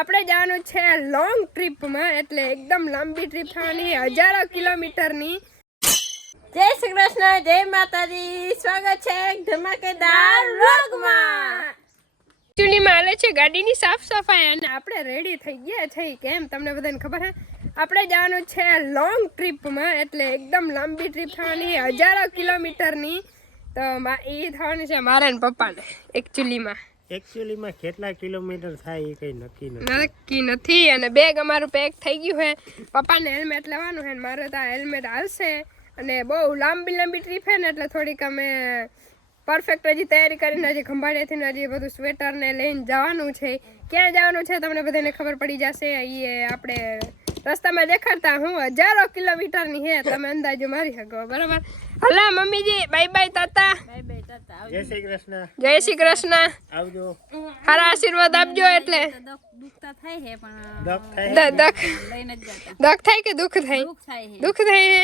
આપણે જવાનું છે લોંગ ટ્રીપમાં, એટલે એકદમ લાંબી ટ્રીપ થવાની, હજારો કિલોમીટરની. જય શ્રી કૃષ્ણ, જય માતાજી, સ્વાગત છે ધમાકેદાર વ્લોગમાં. ચૂલીમાં હાલે છે ગાડીની સાફ સફાઈ અને આપણે રેડી થઈ ગયા છે. કેમ તમને બધાને ખબર છે? આપણે જવાનું છે લોંગ ટ્રીપમાં, એટલે એકદમ લાંબી ટ્રીપ થવાની, હજારો કિલોમીટરની. તો એ થવાની છે મારા ને પપ્પાને એકચ્યુઅલીમાં કેટલા કિલોમીટર થાય એ કઈ નક્કી નથી. અને બેગ અમારું પેક થઈ ગયું છે. પપ્પાને હેલ્મેટ લેવાનું છે, મારે તો હેલ્મેટ આવશે. અને બહુ લાંબી ટ્રીપ છે ને, એટલે થોડીક અમે પરફેક્ટ હજી તૈયારી કરીને હજી ખંભાળિયાથી હજી બધું સ્વેટર ને લઈને જવાનું છે. ક્યાં જવાનું છે તમને બધાને ખબર પડી જશે. એ આપણે રસ્તામાં દેખાડતા હું હજારો કિલોમીટરની છે, તમે અંદાજો મારી શકો. બરાબર? હલા મમ્મીજી, બાય બાય તાતા. જય શ્રી કૃષ્ણ. જય શ્રી કૃષ્ણ. આવજો. સારા આશીર્વાદ આપજો. એટલે દુઃખ થાય કે દુઃખ થાય? દુઃખ થાય.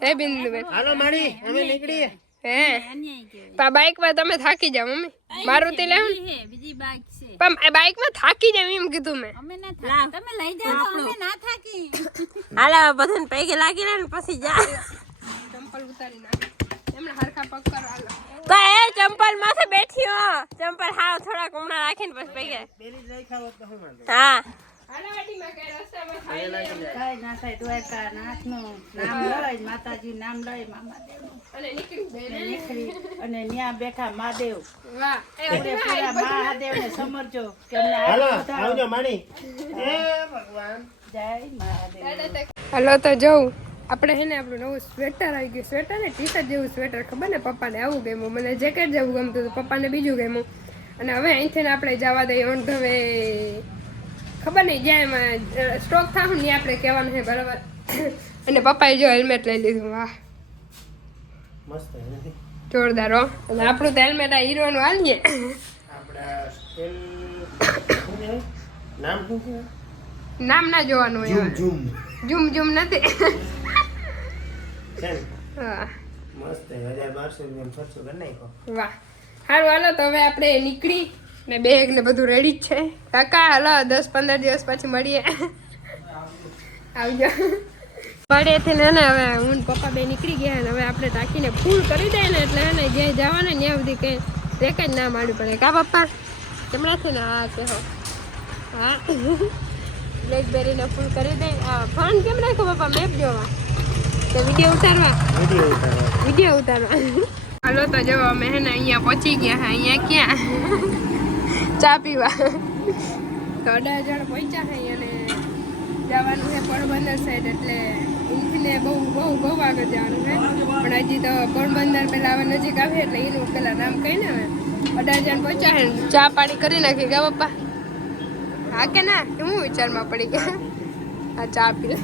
હે બિંદુબેન, હાલો માડી, અમે નીકળીએ. હે બાઈક માં તમે થાકી જાવ મમ્મી. મારુતિ લેવું બીજી બાઈક છે, પણ બાઈક માં થાકી જાવ એમ કીધું મેં. અમે ના થાકી, તમે લઈ જાવ તો અમે ના થાકી. હાલા બધાને પૈકે લાગી ને પછી જા. ચંપલ ઉતારી નાખ એમને હરખા પગ કરો. હાલો તો એ ચંપલ માથે બેઠી હો, ચંપલ હાવ થોડા કમણા રાખીને પછી પૈકે પેલી જ લઈ ખાવ તો હું વાંધો. હા બેઠા મહાદેવ ને સમરજો કે હલો તો જવું આપણે હે ને આપણું નવું સ્વેટર આવી ગયું. સ્વેટર ને ટી શર્ટ જેવું સ્વેટર, ખબર ને પપ્પાને આવું ગમ્યું, મને જેકેટ જેવું ગમતું હતું, પપ્પાને બીજું ગમ્યું. અને હવે અહીંથી આપણે જવા દઈએ ઓન ધ વે. ખબર નહીં જ્યાં એમાં સ્ટોક થાવું ને આપણે કહેવાનું છે. બરાબર? અને પપ્પાએ જો હેલ્મેટ લઈ લીધું. વાહ મસ્ત નથી? જોરદાર હો. અને આપણું તો હેલ્મેટ આ હીરોનું હાલીએ. નામ ના જોવાનું હોય. ઝૂમ નથી. હા મસ્ત. 1200 ખર્ચો કરી નાખો. વાહ સારું. હાલો તો હવે આપણે નીકળી ને બેગ ને બધું રેડી જ છે. કાકા હાલો 10-15 દિવસ પછી મળીએ. આવજો. પડેથી ને હવે હું પપ્પા બે નીકળી ગયા ને હવે આપણે ટાંકીને ફૂલ કરી દઈએ ને, એટલે ને જ્યાં જવાને ત્યાં સુધી કંઈ રેક જ ના મારવી પડે. કા પપ્પા કેમણાથી ને? હા કે હો. હા બ્લેકબેરીને ફૂલ કરી દે. ફોન કેમ રાખ્યો પપ્પા? મેપ જોવા કે વિડીયો ઉતારવા? હાલો તો જો અમે હે ને અહીંયા પહોંચી ગયા. હા અહીંયા ક્યાં ચા પીવા. તો 18 જણ પહોંચ્યા છે અને જવાનું છે પોરબંદર સાઈડ. એટલે અહીંથી બહુ આગળ જવાનું છે, પણ હજી તો પોરબંદર પહેલાં હવે નજીક આવે એટલે એનું પહેલાં નામ કહીને હવે 18 જણ પહોંચ્યા છે. ચા પાણી કરી નાખી ગયા પપ્પા? હા કે ના? હું વિચારમાં પડી ગયા. આ ચા પી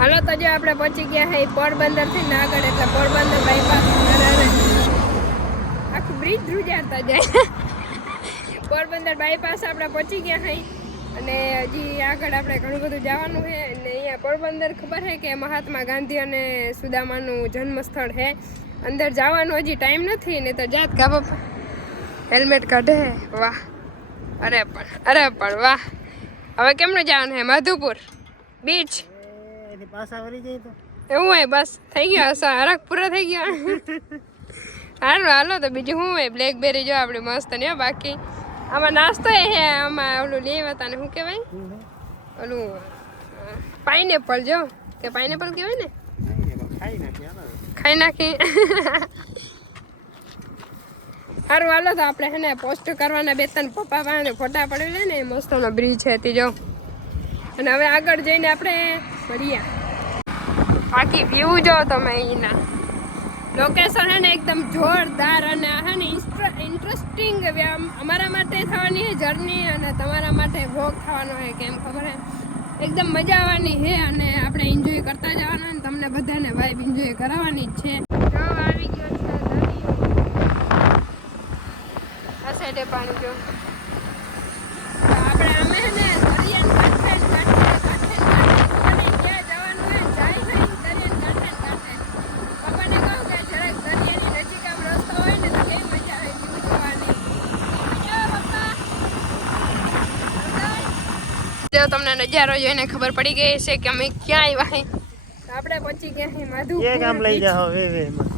હાલો તો જો આપણે પહોંચી ગયા છે પોરબંદર થી આગળ, એટલે પોરબંદર બાયપાસ આખું બ્રિજ ધ્રુજાતા જાય. પોરબંદર બાયપાસ આપણે પહોંચી ગયા છે અને હજી આગળ આપણે ઘણું બધું જવાનું છે. અને અહીંયા પોરબંદર ખબર છે કે મહાત્મા ગાંધી અને સુદામાનું જન્મ સ્થળ છે. અંદર જવાનું હજી ટાઈમ નથી ને તો જાત કા પપ્પા હેલ્મેટ કાઢે. વાહ અરે પણ વાહ. હવે કેમનું જવાનું છે? માધુપુર બીચ પાછા વળી જાય તો એવું હોય? બસ થઈ ગયો હરખ પૂરો થઈ ગયો. હાલો તો બીજું શું હોય? બ્લેકબેરી જો આપણી મસ્ત ને. બાકી આમાં નાસ્તો એ છે. આમાં ઓલું લેવા હતા ને શું કહેવાય? ઓલું પાઇનેપલ. જો કે પાઇનેપલ કહેવાય ને? ખાઈ નાખી. સારું હાલો તો આપણે હે ને પોસ્ટ કરવાના 2-3 પપ્પા પાસે ફોટા પડેલા ને મસ્તનો બ્રિજ છે તે જો. અને હવે આગળ જઈને આપણે મળીએ. બાકી વ્યૂ જો તમે અહીંના લોકેશન હે ને એકદમ જોરદાર અને હે ને ઇન્ટરેસ્ટિંગ અમારા માટે થવાની છે જર્ની, અને તમારા માટે વ્લોગ થવાનો છે. કેમ ખબર હે? એકદમ મજા આવવાની છે અને આપણે એન્જોય કરતા જવાના. અને તમને તમને બધાને વાઇબ એન્જોય કરાવવાની જ છે. જો આવી ગયો છે દરિયો. આ સાઈડે પાણી જો. તો આપણે અમે હે ને દરિયાને કાંઠે જ ક્યાં જવાનું હોય જાય નહીં દરિયાને કાંઠે. પપ્પાને કહું કે જરાક દરિયાની નજીક આમ રસ્તો હોય ને તો કેવી મજા આવે જીવ જોવાની. જો તમને નજારો જોઈને ખબર પડી ગઈ છે કે અમે ક્યાં આવ્યા છીએ. આપણે પહોંચી ગયા છીએ માધુપુર. એક આમ લઈ જાઓ વે માં.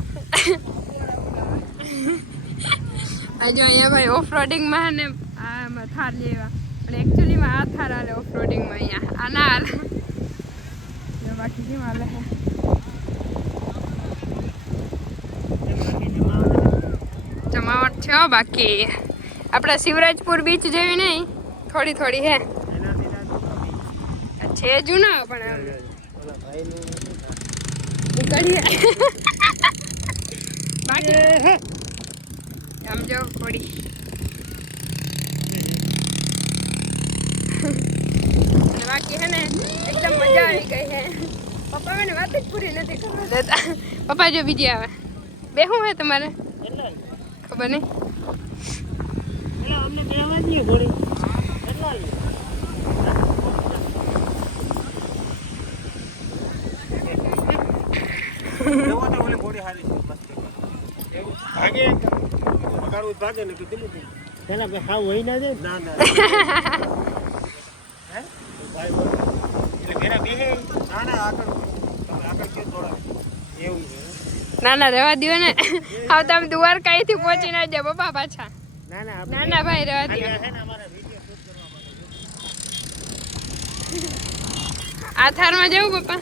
આ જો અહીંયા ભાઈ ઓફ રોડિંગમાં ને આમાં થાર લેવા પણ એકચ્યુઅલીમાં આ થાર હાલે ઓફ રોડિંગમાં અહીંયા આ ના હાલે. જો બાકી કેમ હાલે છે જમાવટ છે હો. બાકી આપણા શિવરાજપુર બીચ જેવી નહીં, થોડી થોડી હે છે જૂના પણ નીકળીએ બાકી આમ જો થોડી બાકી હે ને એકદમ મજા આવી ગઈ હે. પપ્પા મને વાત જ પૂરી નથી કરવા દેતા. પપ્પા જો બીજી આવે બે શું હે તમારે ખબર નહીં. અમને બેહવા દઈએ ઘોડી કેટલા લે એવો તો ઓલી ઘોડી હારી છે મસ્ત એવું ભાગે વગાડવું ભાગે ને કીધું તેના બે હાવ હોય ના દે ના ના હે ભાઈ બોલ એટલે મેરા બેહે ના ના આગળ કે થોડા એવું છે. ના ના રહેવા દ્યો ને. હવે તમે દ્વારકાથી પહોંચી ના જાવ પપ્પા પાછા. ના ના ના ના ભાઈ રહેવા દ્યો. હે ને અમારા વિડિયો શૂટ કરવા માટે આ થારમાં જવું પપ્પા.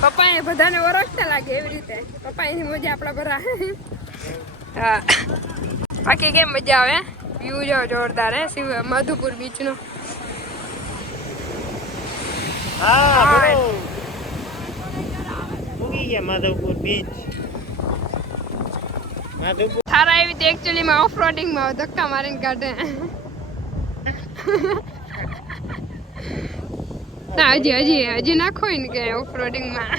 પપ્પા એ બધાને ઓળખતા લાગે એવી રીતે. પપ્પા એની મજા આપણા ભરા. હા બાકી કેમ મજા આવે વ્યૂ જો જોરદાર હે શિવ મધુપુર બીચ નો. હા બોલો ઉગી ગયા માધવપુર બીચ. માધવપુર થારા એવી તો એકચ્યુઅલીમાં ઓફ રોડિંગમાં ધક્કા મારીને કાઢે. ના હજી નાખો ને કે ઓફ રોડિંગમાં.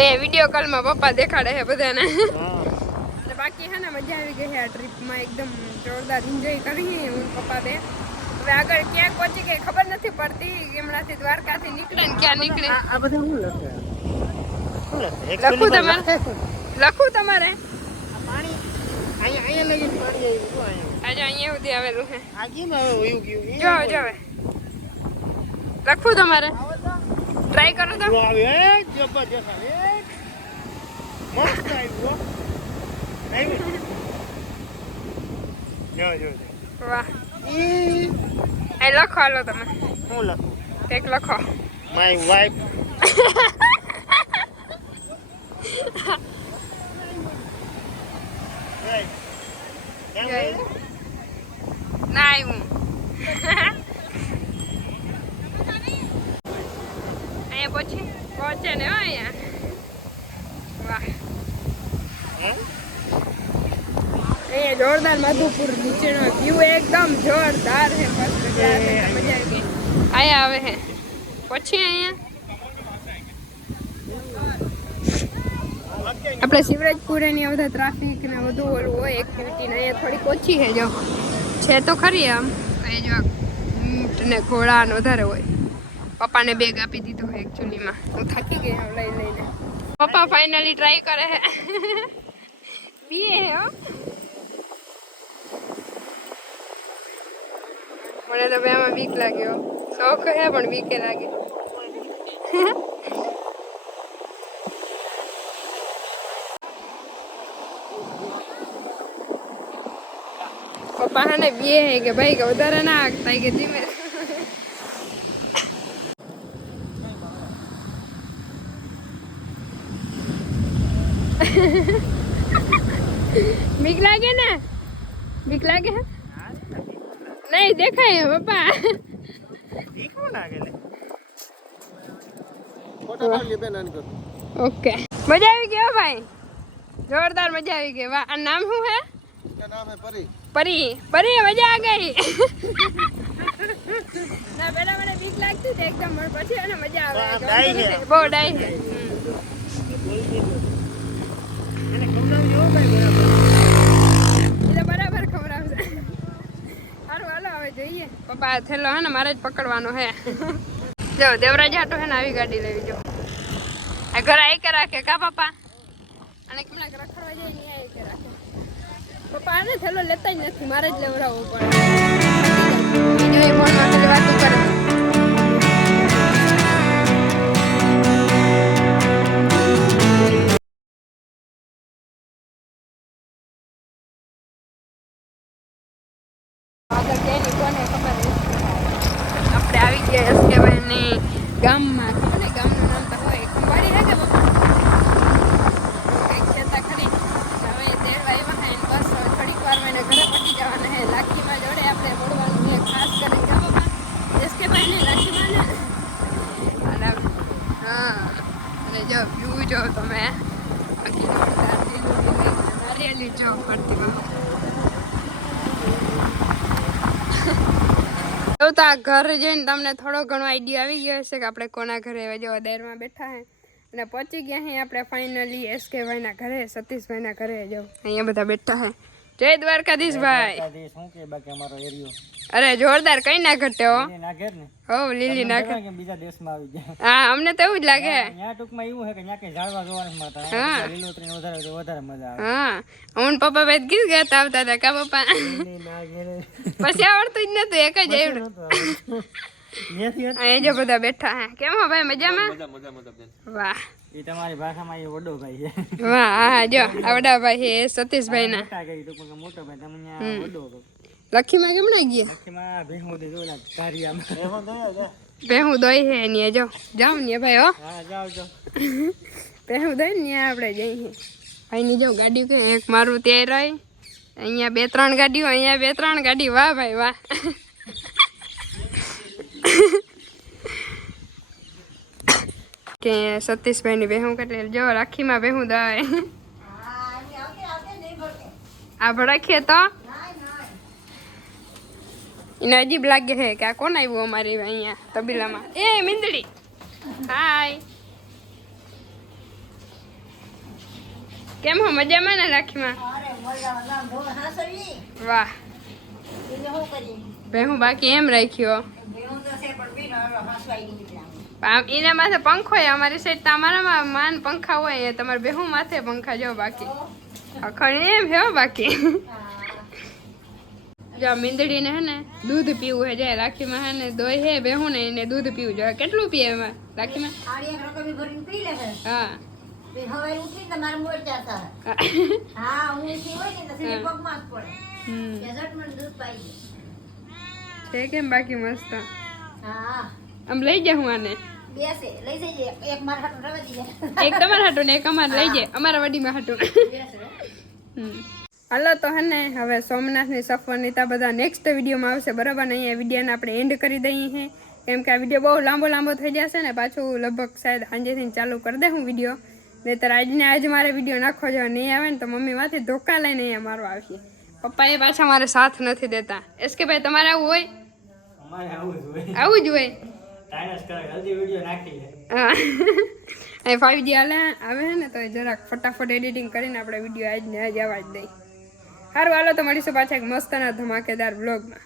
એ વિડીયો કોલમાં પપ્પા દેખાડે છે બધાને. અને બાકી હે ને મજા આવી ગઈ છે આ ટ્રીપમાં. એકદમ જોરદાર એન્જોય કરી હું પપ્પા બે. હવે આગળ ક્યાં પહોંચી ગઈ ખબર નથી પડતી. હમણાંથી દ્વારકાથી નીકળે ને ક્યાં નીકળે. આ બધું શું લખે શું લખે લખું તમારે લખું તમારે પાણી અહીંયા લગી પાણી આજે અહીંયા સુધી આવેલું છે. આ કેમ હવે હોયું ગયું જો જો લખું તમારે ટ્રાય કરો તો. આવે એ જબરજસ્ત આવે મસ્ત આવ્યું આવ્યું જો જો વાહ એ એ લખો હાલો તમે હું લખું કંઈક લખો. માય વાઇફ ના આવ્યું. અહીંયા પછી પહોંચે ને હો અહીંયા. વાહ અહીંયા જોરદાર મધુપુર નીચેનો વ્યૂ એકદમ જોરદાર છે. મસ્ત મજા આવી ગઈ. અહીંયા આવે છે પછી અહીંયા આપણે શિવરાજપુર એની બધા ટ્રાફિક ને બધું ઓલું હોય એક્ટિવિટી ને અહીંયા થોડીક ઓછી છે. જો છે તો ખરી આમ એ જો ઊંટ ને ઘોડા ને વધારે હોય. પપ્પાને બેગ આપી દીધો હોય એકચ્યુઅલીમાં. હું થાકી ગઈ હું લઈ લઈને. પપ્પા ફાઇનલી ટ્રાય કરે છે. બીએ હો મને તો બેમાં બીક લાગ્યો. શોખ હે પણ બીકે લાગે. પપ્પા હે ને બે હે કે ભાઈ કે વધારે ના આગતા કે ધીમે. બીક લાગે ને બીક લાગે નહીં દેખાય પપ્પા. ઓકે મજા આવી ગઈ હો ભાઈ જોરદાર મજા આવી ગઈ. વાહ આ નામ શું હે? નામ હે પરી. પરી પરી મજા આ ગઈ ના પેલા મને બીક લાગતી હતી એકદમ પણ પછી અને મજા આવે ડાઈ છે. બહુ ડાઈ છે એને ખવડાવજો ભાઈ બરાબર. એ તો બરાબર ખવડાવશે સારું હાલો હવે જોઈએ પપ્પા થેલો હે ને મારે જ પકડવાનો હે જો દેવરાજ હાટો હે ને આવી ગાડી લેવી જો આ ઘર આઈ કે રાખે કા પપ્પા અને કેમના રખડવા જાય ને આઈ કે રાખે પપ્પા આને થેલો લેતા જ નથી મારે જ લેવડાવવો પડે જો એ ફોનમાં ખાલી વાતો કરે આગળ જઈને કોને ખબર આપણે આવી ગયા એસકેભાઈ ની ગામમાં ખબર ને ગામનું નામ તો હોય ખંભાળી હે કે કંઈક ખેતા ખરી હવે દેરવા આવ્યા હે બસ થોડીક વાર એને ઘરે પટી જવાના હે લાખીમાં જોડે આપણે મળવાનું છે ખાસ કરીને કા બાપા એસકેભાઈ ને લાખીમાં ને અને હા અને જો વ્યૂ જો તમે બાકી નારિયેલી જો ફરતી બાબા તો આ ઘર જઈને તમને થોડો ઘણો આઈડિયા આવી ગયો હશે કે આપણે કોના ઘરે જો દેરમાં બેઠા હે અને પહોંચી ગયા હે આપણે ફાઇનલી એસકેભાઈના ઘરે સતીશભાઈના ઘરે જો અહીંયા બધા બેઠા હે જય દ્વારકાધીશભાઈ શું કે બાકી અમારો એરિયો અરે જોરદાર કઈ ના ઘટે હો ના ઘેર ને હો લીલી ના ઘટે કે બીજા દેશમાં આવી જાય હા અમને તો એવું જ લાગે ત્યાં ટૂંકમાં એવું છે કે ત્યાં કઈ ઝાડવા જોવા નથી મળતા હા. લીલોતરી વધારે મજા આવે હા હું ને પપ્પા ભાઈ ગીત ગાતા આવતા હતા કા પપ્પા ના ઘેરે પછી આવડતું જ નતું એક જ આવડ્યું અહીંયા જો બધા બેઠા હે કેમ હો ભાઈ મજામાં વાહ એ તમારી ભાષામાં એ વડો ભાઈ છે વાહ હા જો આવડા ભાઈ છે સતીશભાઈ ના મોટા ગઈ ટૂંકમાં મોટો ભાઈ તમે ત્યાં વડો હતો લખીમાં કેમ ના ગયા લખીમાં ભેહું દે જોલા ધારિયામાં ભેહું દોઈ હે ને જો જાવ ને ભાઈ હો હા જાવ જાવ ભેહું દોઈ ને આપણે જઈએ ભાઈ ની જો ગાડી કે એક મારું ત્યાં રહી અહીંયા 2-3 ગાડીઓ અહીંયા 2-3 ગાડી વાહ ભાઈ વાહ કે સતીશભાઈ ની ભેહું કેટલી જો રાખીમાં ભેહું દોય આ ભડાખીએ તો એને અજીબ લાગે છે કે આ કોણ આવ્યું અમારી અહીંયા તબીલામાં એ મીંદડી હાય કેમ હો મજામાં ને રાખીમાં વાહ ભેહું બાકી એમ રાખ્યો એના માથે પંખ હોય અમારી સાઈડ તો અમારામાં માન પંખા હોય એ તમારે ભેહું માથે પંખા જો બાકી અખણ એમ હે બાકી જો મીંદડીને હે ને દૂધ પીવું હે જાય રાખીમાં હે ને દોય હે ભેહું ને એને દૂધ પીવું જોઈએ કેટલું પીએ એમાં રાખીમાં હા છે કેમ બાકી મસ્ત આમ લઈ જા હું આને એક તમારા હાટું ને એક અમારે લઈ જાય અમારા વાડીમાં હાટું હાલો તો હે ને હવે સોમનાથની સફરની તા બધા નેક્સ્ટ વિડીયોમાં આવશે બરાબર ને અહીંયા વિડીયોને આપણે એન્ડ કરી દઈએ છીએ કેમ કે આ વિડીયો બહુ લાંબો થઈ જશે ને પાછું લગભગ શાયદ સાંજેથી ચાલુ કરી દે હું વિડીયો નહીંતર આજ મારે વિડીયો નાખો જો નહીં આવે ને તો મમ્મી માંથી ધોકા લઈને અહીંયા મારો આવશે પપ્પા એ પાછા મારે સાથ નથી દેતા એસકે ભાઈ તમારે આવું હોય આવું જ હોય હા અહીં 5G આવે ને તો જરાક ફટાફટ એડિટિંગ કરીને આપણે વિડીયો આજ ને આજ આવવા જ દઈ સારું હાલો તો મળીશું પાછા એક મસ્તના ધમાકેદાર બ્લોગમાં